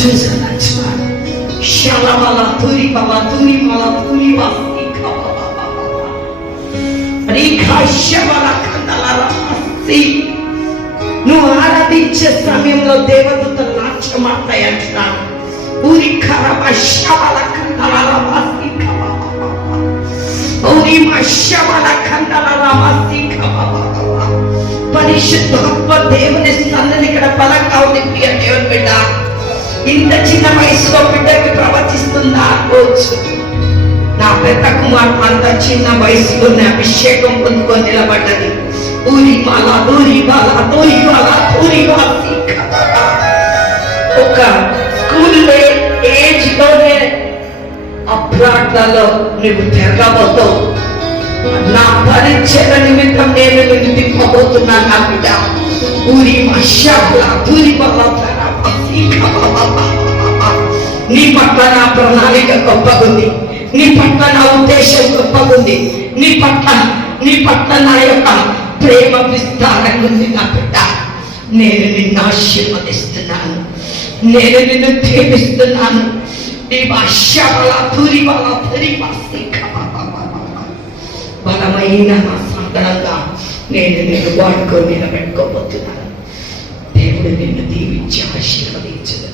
చూసాను శలమల తూరి బల తూరి బల తూరి బస్తి నువ్వు ఆరాధించే సమయంలో దేవదూతలు నాట్యమాడతాయి అంటున్నాను. ఊరి ఖరబ శబల కందల రమసి ఊరి శబల కందల రమసి పరిశుద్ధాత్మ దేవుని సన్నని ఇక్కడ బలంగా ఉంది. ప్రియ దేవుని బిడ్డ, ఇంత చిన్న వయసులో బిడ్డకి ప్రవర్తిస్తుందా అనుకోవచ్చు. నా పెద్ద కుమార్తె అంత చిన్న వయసులోనే అభిషేకం పొందుకొని నిలబడ్డది. ఊరి బాల దూరి బాల దూరి బాల దూరి బాలి ఒక స్కూల్లో ఏజ్ లోనే అప్రాట్లలో నువ్వు తిరగబోతావు. నా పరిచయ నిమిత్తం నేను నిన్ను తిప్పబోతున్నాను నా బిడ్డ. ఊరి మషాల దూరి బాల నీ పట్ల నా ప్రణాళిక గొప్పగుంది. నీ పట్ల నా ఉద్దేశం గొప్పగుంది. నీ పట్ల నా యొక్క ప్రేమ విస్తారంగా ఉంది నా బిడ్డ. నేను నిన్ను ఆశీర్వదిస్తున్నాను, నేను నిన్ను దీవిస్తున్నాను. నీ భాషల తూరి బల తూరి బలమైన నా సాధనంగా నేను నిన్ను వాడుకొని నిలబెట్టుకోబోతున్నాను. దేవుడు నిన్ను దీవించి ఆశీర్వదించదు.